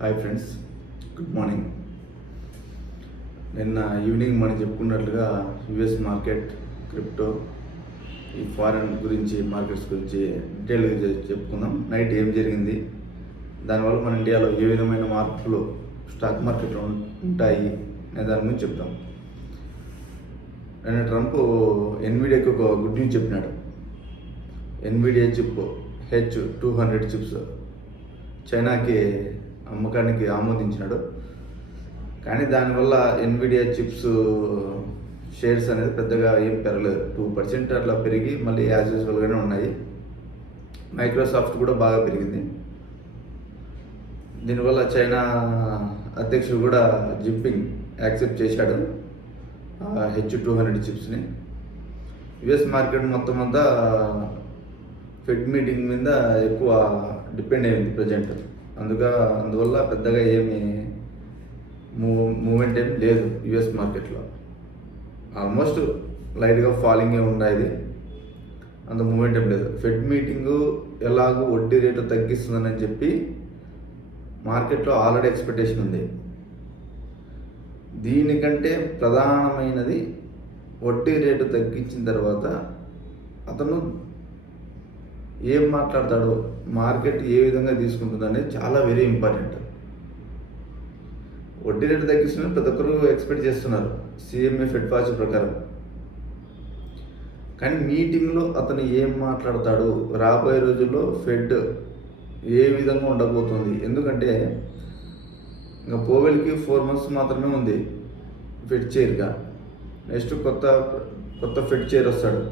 Hi friends, good morning. నిన్న evening మనం చెప్పుకున్నట్లుగా US market, crypto, ఈ ఫారెన్ గురించి మార్కెట్స్ గురించి డీటెయిల్గా చెప్పుకుందాం. నైట్ ఏం జరిగింది, దానివల్ల మన ఇండియాలో ఏ విధమైన మార్పులు స్టాక్ మార్కెట్లో ఉంటాయి అనే దాని గురించి చెప్తాం. నిన్న ట్రంప్ ఎన్విడియాకి ఒక గుడ్ న్యూస్ చెప్పినాడు. ఎన్విడియా చిప్ H200 చిప్స్ చైనాకి అమ్మకానికి ఆమోదించినాడు. కానీ దానివల్ల ఎన్విడియా చిప్స్ షేర్స్ అనేది పెద్దగా ఏం పెరగలేదు. 2% అట్లా పెరిగి మళ్ళీ యాజ్ యూజువల్గానే ఉన్నాయి. మైక్రోసాఫ్ట్ కూడా బాగా పెరిగింది. దీనివల్ల చైనా అధ్యక్షుడు కూడా జిన్పింగ్ యాక్సెప్ట్ చేశాడు H200 చిప్స్ని. యుఎస్ మార్కెట్ మొత్తం అంతా ఫెడ్ మీటింగ్ మీద ఎక్కువ డిపెండ్ అయింది ప్రజెంట్. అందువల్ల పెద్దగా ఏమి మూమెంట్ ఏమి లేదు యుఎస్ మార్కెట్లో. ఆల్మోస్ట్ లైట్గా ఫాలింగే ఉన్నాయి, అంత మూమెంట్ ఏం లేదు. ఫెడ్ మీటింగు ఎలాగో వడ్డీ రేటు తగ్గిస్తుందని చెప్పి మార్కెట్లో ఆల్రెడీ ఎక్స్పెక్టేషన్ ఉంది. దీనికంటే ప్రధానమైనది వడ్డీ రేటు తగ్గించిన తర్వాత అతను ఏం మాట్లాడతాడు, మార్కెట్ ఏ విధంగా తీసుకుంటుంది అనేది చాలా వెరీ ఇంపార్టెంట్. వడ్డీ రేటు తగ్గిస్తున్న ప్రతి ఒక్కరు ఎక్స్పెక్ట్ చేస్తున్నారు సిఎంఏ ఫెడ్ వాచ్ ప్రకారం. కానీ మీటింగ్లో అతను ఏం మాట్లాడతాడు, రాబోయే రోజుల్లో ఫెడ్ ఏ విధంగా ఉండబోతుంది. ఎందుకంటే ఇంకా పోవెల్కి 4 months మాత్రమే ఉంది ఫెడ్ చైర్గా. నెక్స్ట్ కొత్త ఫెడ్ చైర్ వస్తాడు.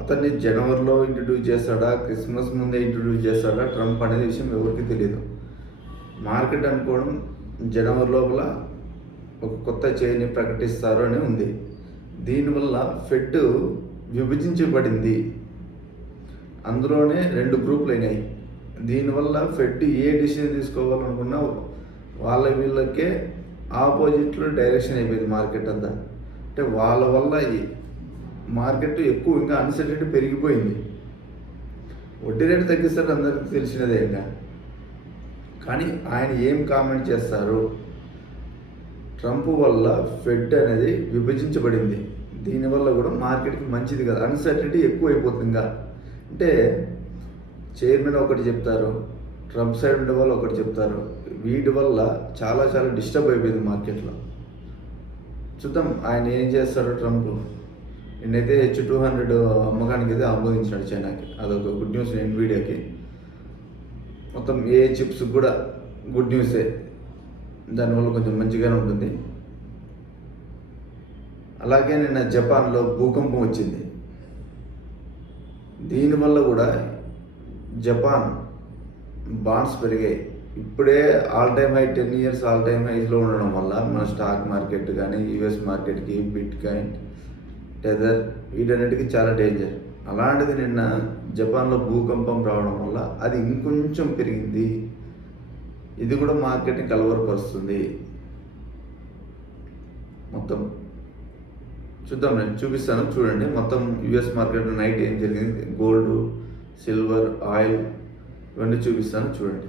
అతన్ని జనవరిలో ఇంట్రడ్యూస్ చేస్తాడా, క్రిస్మస్ ముందే ఇంట్రడ్యూస్ చేస్తాడా ట్రంప్ అనేది విషయం ఎవరికి తెలియదు. మార్కెట్ అనుకోవడం జనవరి లోపల ఒక కొత్త చైర్ని ప్రకటిస్తారు అని ఉంది. దీనివల్ల ఫెడ్ విభజించబడింది, అందులోనే 2 గ్రూపులు అయినాయి. దీనివల్ల ఫెడ్ ఏ డిసిజన్ తీసుకోవాలనుకున్నా వీళ్ళకే ఆపోజిట్లో డైరెక్షన్ అయిపోయింది మార్కెట్ అంతా. అంటే వాళ్ళ వల్ల మార్కెట్ ఎక్కువ ఇంకా అన్సర్టెనిటీ పెరిగిపోయింది. వడ్డీ రేటు తగ్గిస్తారు అందరికీ తెలిసినదే ఇంకా. కానీ ఆయన ఏం కామెంట్ చేస్తారు, ట్రంప్ వల్ల ఫెడ్ అనేది విభజించబడింది, దీనివల్ల కూడా మార్కెట్కి మంచిది కదా, అన్సర్టెనిటీ ఎక్కువ అయిపోతుంది. ఇంకా అంటే చైర్మన్ ఒకటి చెప్తారు, ట్రంప్ సైడ్ ఉండే వాళ్ళు ఒకటి చెప్తారు. వీటి వల్ల చాలా డిస్టర్బ్ అయిపోయింది మార్కెట్లో. చూద్దాం ఆయన ఏం చేస్తారో. ట్రంప్ నిన్నైతే H200 అమ్మకానికి అయితే ఆమోదించినాడు చైనాకి. అదొక గుడ్ న్యూస్ ఎన్విడియాకి. మొత్తం ఏ చిప్స్ కూడా గుడ్ న్యూసే, దానివల్ల కొంచెం మంచిగానే ఉంటుంది. అలాగే నిన్న జపాన్లో భూకంపం వచ్చింది. దీనివల్ల కూడా జపాన్ బాండ్స్ పెరిగాయి. ఇప్పుడే all time high 10 years all time హైస్లో ఉండడం వల్ల మన స్టాక్ మార్కెట్ కానీ యుఎస్ మార్కెట్కి, బిట్ కాయిన్, టెదర్ వీటన్నిటికీ చాలా డేంజర్. అలాంటిది నిన్న జపాన్లో భూకంపం రావడం వల్ల అది ఇంకొంచెం పెరిగింది. ఇది కూడా మార్కెట్ని కలవరపరుస్తుంది. మొత్తం చూద్దాం, నేను చూపిస్తాను చూడండి. మొత్తం యుఎస్ మార్కెట్లో నైట్ ఏం జరిగింది, గోల్డ్, సిల్వర్, ఆయిల్ ఇవన్నీ చూపిస్తాను చూడండి.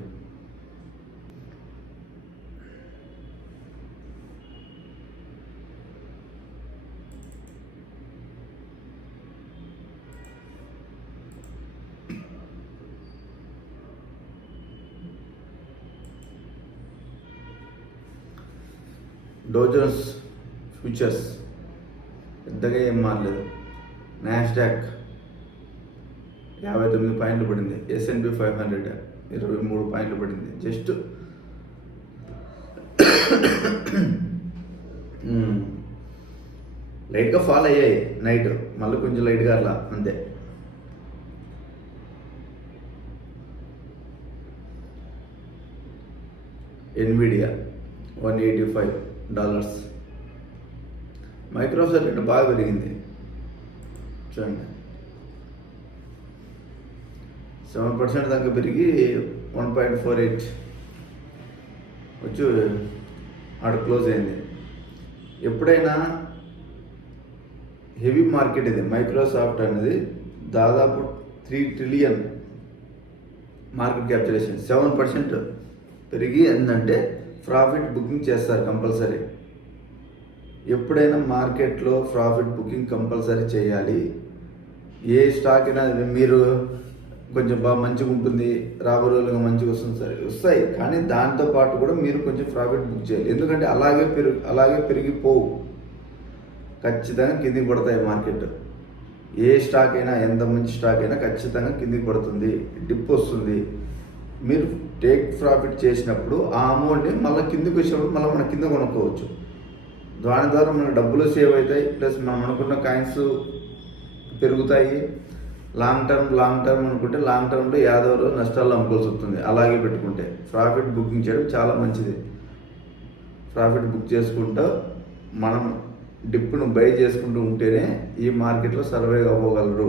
డౌ జోన్స్ ఫ్యూచర్స్ పెద్దగా ఏం మారలేదు. నాస్డాక్ 59 పాయింట్లు పడింది. S&P 500 23 పాయింట్లు పడింది. జస్ట్ లైట్గా ఫాల్ అయ్యాయి నైట్, మళ్ళీ కొంచెం లైట్గా అలా అంతే. ఎన్విడియా $185. మైక్రోసాఫ్ట్ రేటు బాగా పెరిగింది చూడండి, 7% దాకా పెరిగి 1.48 వచ్చి ఆడ క్లోజ్ అయింది. ఎప్పుడైనా హెవీ మార్కెట్ ఇది మైక్రోసాఫ్ట్ అనేది, దాదాపు $3 trillion మార్కెట్ క్యాపిటలైజేషన్, 7% పెరిగి ఏంటంటే ప్రాఫిట్ బుకింగ్ చేస్తారు కంపల్సరీ. ఎప్పుడైనా మార్కెట్లో ప్రాఫిట్ బుకింగ్ కంపల్సరీ చేయాలి. ఏ స్టాక్ అయినా మీరు కొంచెం బాగా మంచిగా ఉంటుంది, రాబోయే రోజులుగా మంచిగా వస్తుంది, సరే వస్తాయి, కానీ దాంతోపాటు కూడా మీరు కొంచెం ప్రాఫిట్ బుక్ చేయాలి. ఎందుకంటే అలాగే పెరిగిపోవు, ఖచ్చితంగా కిందికి పడతాయి మార్కెట్. ఏ స్టాక్ అయినా, ఎంత మంచి స్టాక్ అయినా ఖచ్చితంగా కిందికి పడుతుంది, డిప్ వస్తుంది. మీరు టేక్ ప్రాఫిట్ చేసినప్పుడు ఆ అమౌంట్ని మళ్ళీ కిందికి వచ్చినప్పుడు మళ్ళీ మనం కింద కొనుక్కోవచ్చు. దాని ద్వారా మనకు డబ్బులు సేవ్ అవుతాయి, ప్లస్ మనం అనుకున్న కాయిన్స్ పెరుగుతాయి. లాంగ్ టర్మ్ అనుకుంటే లాంగ్ టర్మ్లో యాదవరు నష్టాలు అమ్ముకోవాల్సి వస్తుంది. అలాగే పెట్టుకుంటే ప్రాఫిట్ బుకింగ్ చేయడం చాలా మంచిది. ప్రాఫిట్ బుక్ చేసుకుంటూ మనం డిప్ను బై చేసుకుంటూ ఉంటేనే ఈ మార్కెట్లో సర్వే అవ్వగలరు.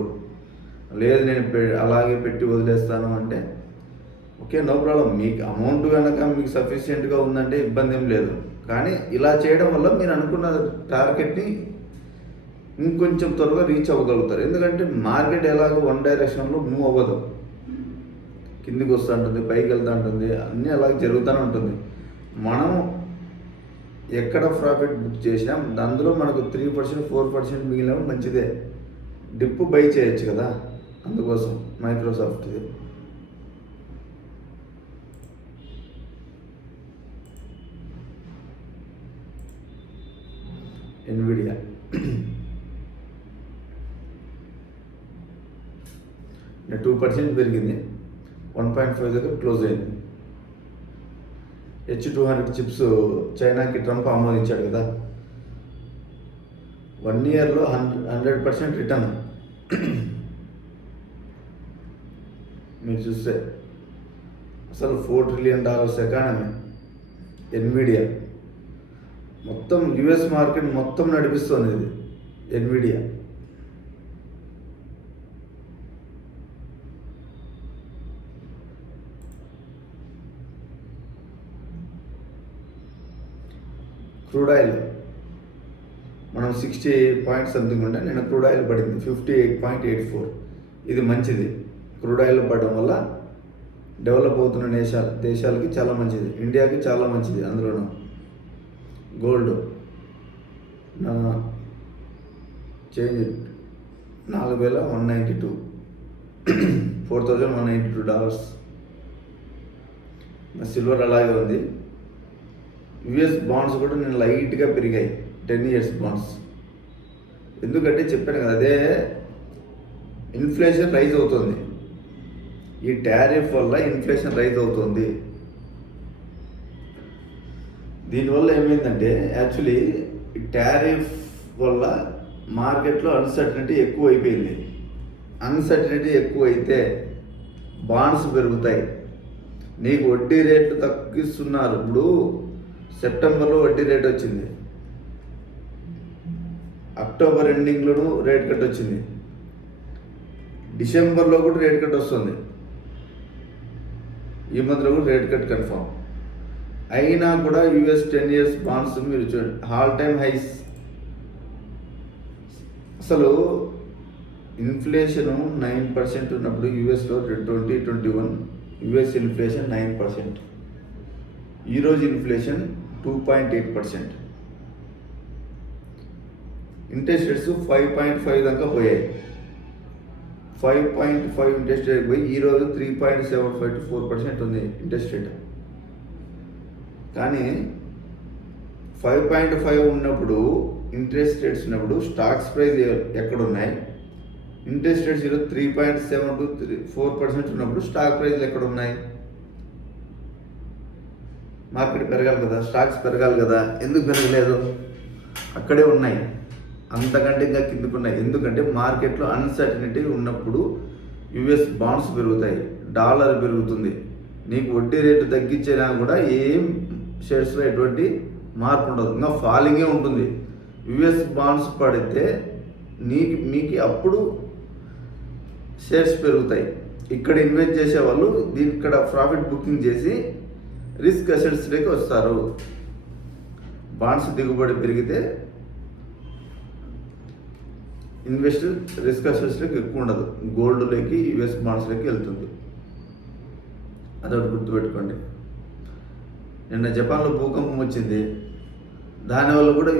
లేదు నేను అలాగే పెట్టి వదిలేస్తాను అంటే ఓకే, నో ప్రాబ్లం. మీకు అమౌంట్ కనుక మీకు సఫిషియెంట్గా ఉందంటే ఇబ్బంది ఏం లేదు. కానీ ఇలా చేయడం వల్ల మీరు అనుకున్న టార్గెట్ని ఇంకొంచెం త్వరగా రీచ్ అవ్వగలుగుతారు. ఎందుకంటే మార్కెట్ ఎలాగో వన్ డైరెక్షన్లో మూవ్ అవ్వదు, కిందికి వస్తూ ఉంటుంది, పైకి వెళ్తూ ఉంటుంది, అన్నీ అలాగే జరుగుతూనే ఉంటుంది. మనం ఎక్కడ ప్రాఫిట్ బుక్ చేసినా అందులో మనకు 3%, 4% మిగిలిన మంచిదే. డిప్ బై చేయొచ్చు కదా, అందుకోసం మైక్రోసాఫ్ట్ ఇది. ఎన్విడియా 2% పెరిగింది, 1.5 దగ్గర క్లోజ్ అయింది. H200 చిప్స్ చైనాకి ట్రంప్ ఆమోదించాడు కదా, 1 ఇయర్లో 100% రిటర్న్. మీరు చూస్తే అసలు $4 ట్రిలియన్ ఎకానమీ ఎన్విడియా. మొత్తం యుఎస్ మార్కెట్ మొత్తం నడిపిస్తుంది ఇది ఎన్విడియా. క్రూడ్ ఆయిల్ మనం 60 పాయింట్ సంథింగ్ ఉంటే నేను క్రూడ్ ఆయిల్ పడింది 58.84. ఇది మంచిది. క్రూడ్ ఆయిల్ పడడం వల్ల డెవలప్ అవుతున్న దేశాలకి చాలా మంచిది, ఇండియాకి చాలా మంచిది. అందులోనూ గోల్డ్ చేంజ్ $4,192, $4,192. సిల్వర్ అలాగే ఉంది. యుఎస్ బాండ్స్ కూడా నేను లైట్గా పెరిగాయి, 10 years బాండ్స్. ఎందుకంటే చెప్పాను కదా, అదే ఇన్ఫ్లేషన్ రైజ్ అవుతుంది. ఈ టారిఫ్ వల్ల ఇన్ఫ్లేషన్ రైజ్ అవుతుంది. దీనివల్ల ఏమైందంటే యాక్చువల్లీ టారిఫ్ వల్ల మార్కెట్లో అన్సర్టనిటీ ఎక్కువ అయిపోయింది. అన్సర్టనిటీ ఎక్కువ అయితే బాండ్స్ పెరుగుతాయి. నీకు వడ్డీ రేట్లు తగ్గిస్తున్నారు. ఇప్పుడు సెప్టెంబర్లో వడ్డీ రేట్ వచ్చింది, అక్టోబర్ ఎండింగ్లోనూ రేట్ కట్ వచ్చింది, డిసెంబర్లో కూడా రేట్ కట్ వస్తుంది, ఈ మధ్యలో కూడా రేట్ కట్ కన్ఫర్మ్. అయినా కూడా యుఎస్ 10 years బాండ్స్ మీరు చూడండి, ఆల్ టైమ్ హైస్. అసలు ఇన్ఫ్లేషన్ 9% ఉన్నప్పుడు యుఎస్లో 2021 యుఎస్ ఇన్ఫ్లేషన్ 9%. ఈరోజు ఇన్ఫ్లేషన్ 2.8%. ఇంట్రెస్ట్ రేట్స్ 5.5 దాకా పోయాయి. 5.5 ఇంట్రెస్ట్ రేట్ పోయి ఈరోజు 3.75 to 4% ఉంది ఇంట్రెస్ట్ రేట్. కానీ 5.5 ఉన్నప్పుడు ఇంట్రెస్ట్ రేట్స్ ఉన్నప్పుడు స్టాక్స్ ప్రైస్ ఎక్కడున్నాయి? ఇంట్రెస్ట్ రేట్స్ ఈరోజు 3.7 to 4% ఉన్నప్పుడు స్టాక్ ప్రైస్లు ఎక్కడున్నాయి? మార్కెట్ పెరగాలి కదా, స్టాక్స్ పెరగాలి కదా, ఎందుకు పెరగలేదు? అక్కడే ఉన్నాయి, అంతకంటే ఇంకా కిందకున్నాయి. ఎందుకంటే మార్కెట్లో అన్సర్టనిటీ ఉన్నప్పుడు యుఎస్ బాండ్స్ పెరుగుతాయి, డాలర్ పెరుగుతుంది. నీకు వడ్డీ రేటు తగ్గించినా కూడా ఏం షేర్స్లో ఎటువంటి మార్పు ఉండదు, ఇంకా ఫాలింగే ఉంటుంది. యుఎస్ బాండ్స్ పడితే మీకు అప్పుడు షేర్స్ పెరుగుతాయి. ఇక్కడ ఇన్వెస్ట్ చేసే వాళ్ళు ఇక్కడ ప్రాఫిట్ బుకింగ్ చేసి రిస్క్ అసెట్స్లోకి వస్తారు. బాండ్స్ దిగుబడి పెరిగితే ఇన్వెస్ట్ రిస్క్ అసెట్స్లోకి ఎక్కువ ఉండదు, గోల్డ్లోకి యుఎస్ బాండ్స్లోకి వెళ్తుంది. అదొకటి గుర్తుపెట్టుకోండి. నిన్న జపాన్లో భూకంపం వచ్చింది, దానివల్ల కూడా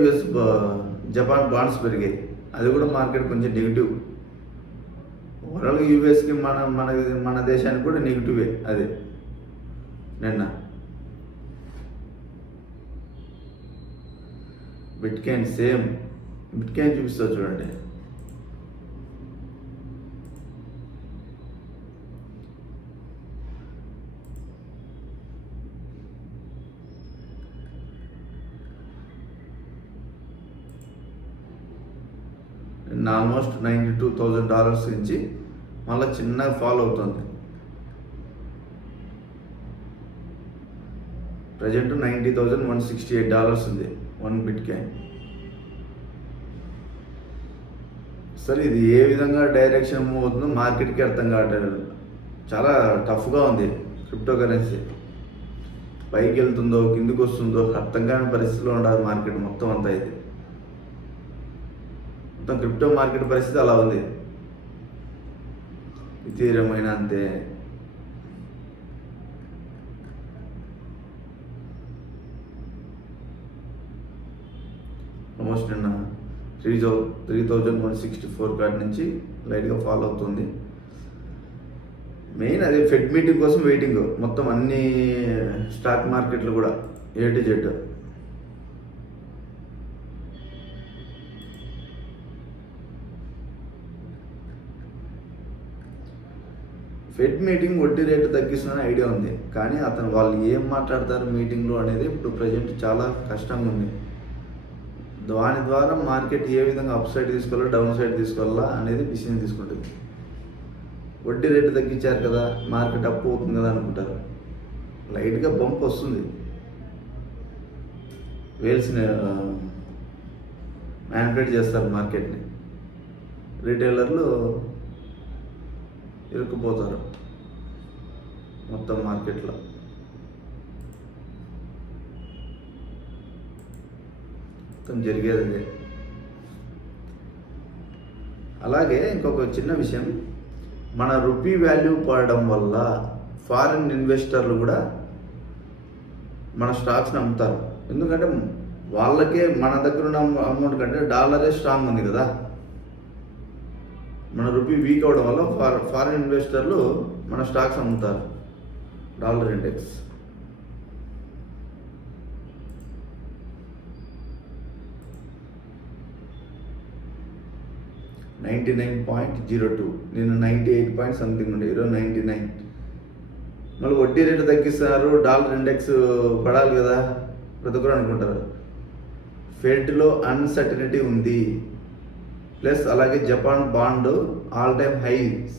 జపాన్ బాండ్స్ పెరిగాయి. అది కూడా మార్కెట్ కొంచెం నెగిటివ్. ఓవరాల్గా యూఎస్కి మన మన మన దేశానికి కూడా నెగిటివే అది నిన్న. బిట్కాయిన్ సేమ్, బిట్కాయిన్ చూపిస్తా చూడండి. ఆల్మోస్ట్ $92,000 నుంచి మళ్ళీ చిన్నగా ఫాలో అవుతుంది. ప్రజెంట్ $90,168 ఉంది 1 బిట్కాయిన్. సరే, ఇది ఏ విధంగా డైరెక్షన్ మూవ్ అవుతుందో మార్కెట్కి అర్థం కావట్లేదు. చాలా టఫ్గా ఉంది క్రిప్టో కరెన్సీ. పైకి వెళ్తుందో కిందికి వస్తుందో అర్థం కాని పరిస్థితిలో ఉండాలి మార్కెట్ మొత్తం అంతా. ఇది మొత్తం క్రిప్టో మార్కెట్ పరిస్థితి అలా ఉంది. ఇథీరియం అయినా అంతే. ఆల్మోస్ట్ నిన్న 3,164 కాడి నుంచి లైట్గా ఫాలో అవుతుంది. మెయిన్ అదే ఫెడ్ మీటింగ్ కోసం వెయిటింగ్ మొత్తం అన్ని స్టాక్ మార్కెట్లు కూడా A to Z. Fed meeting వడ్డీ రేటు తగ్గిస్తున్న ఐడియా ఉంది, కానీ వాళ్ళు ఏం మాట్లాడతారు మీటింగ్లో అనేది ఇప్పుడు ప్రజెంట్ చాలా కష్టంగా ఉంది. దాని ద్వారా మార్కెట్ ఏ విధంగా అప్ సైడ్ తీసుకోవాలో డౌన్ సైడ్ తీసుకోవాలా అనేది డిసిషన్ తీసుకుంటుంది. వడ్డీ రేటు తగ్గించారు కదా, మార్కెట్ అప్ అవుతుంది కదా అనుకుంటారు. లైట్గా బంప్ వస్తుంది. వేల్స్ని మ్యానిపులేట్ చేస్తారు మార్కెట్ని. రిటైలర్లు ఇరుక్కుపోతారు మొత్తం మార్కెట్లో. మొత్తం జరిగేది అదే. అలాగే ఇంకొక చిన్న విషయం, మన రూపీ వాల్యూ పడడం వల్ల ఫారిన్ ఇన్వెస్టర్లు కూడా మన స్టాక్స్ని అమ్ముతారు. ఎందుకంటే వాళ్ళకే మన దగ్గర ఉన్న అమౌంట్ కంటే డాలరే స్ట్రాంగ్ ఉంది కదా. మన రూపీ వీక్ అవడం వల్ల ఫారిన్ ఇన్వెస్టర్లు మన స్టాక్స్ అమ్ముతారు. డాలర్ ఇండెక్స్ $99.02, నేను 98 పాయింట్ సంథింగ్ ఉండే, ఈరోజు 99. మళ్ళీ వడ్డీ రేటు తగ్గిస్తున్నారు, డాలర్ ఇండెక్స్ పడాలి కదా ప్రతి ఒక్కరు అనుకుంటారు. ఫెడ్లో అన్సర్టనిటీ ఉంది, ప్లస్ అలాగే Japan bond all time highs.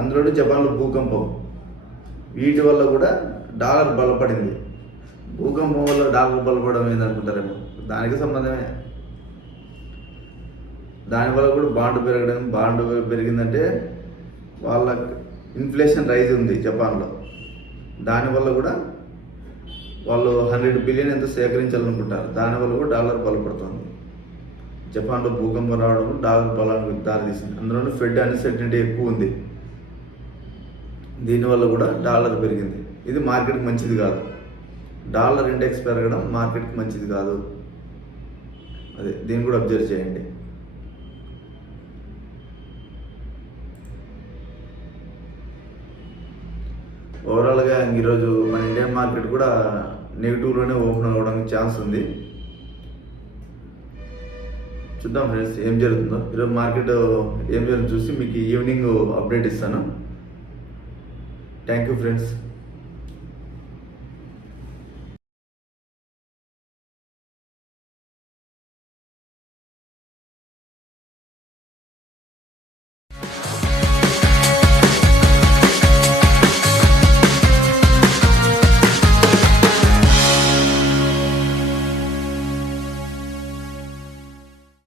అందులో జపాన్లో భూకంపం, వీటి వల్ల కూడా డాలర్ బలపడింది. భూకంపం వల్ల డాలర్ బలపడడం ఏందనుకుంటారేమో, దానికి సంబంధమే. దానివల్ల కూడా బాండ్ పెరిగిందంటే వాళ్ళ ఇన్ఫ్లేషన్ రైజ్ ఉంది జపాన్లో. దానివల్ల కూడా వాళ్ళు 100 బిలియన్ ఎంతో సేకరించాలనుకుంటారు. దానివల్ల కూడా డాలర్ బలపడుతుంది. జపాన్లో భూకంపం రావడం డాలర్ బలానికి దారితీసింది. అందులోనూ ఫెడ్ అన్సర్టనిటీ ఎక్కువ ఉంది, దీనివల్ల కూడా డాలర్ పెరిగింది. ఇది మార్కెట్కి మంచిది కాదు. డాలర్ ఇండెక్స్ పెరగడం మార్కెట్కి మంచిది కాదు. అదే దీన్ని కూడా అబ్జర్వ్ చేయండి. ఓవరాల్గా ఈరోజు మన ఇండియన్ మార్కెట్ కూడా నెగిటివ్లోనే ఓపెన్ అవ్వడానికి ఛాన్స్ ఉంది. చూద్దాం ఫ్రెండ్స్ ఏం జరుగుతుందో. ఈరోజు మార్కెట్ ఏం జరుగుతుందో చూసి మీకు ఈవినింగ్ అప్డేట్ ఇస్తాను. Thank you friends.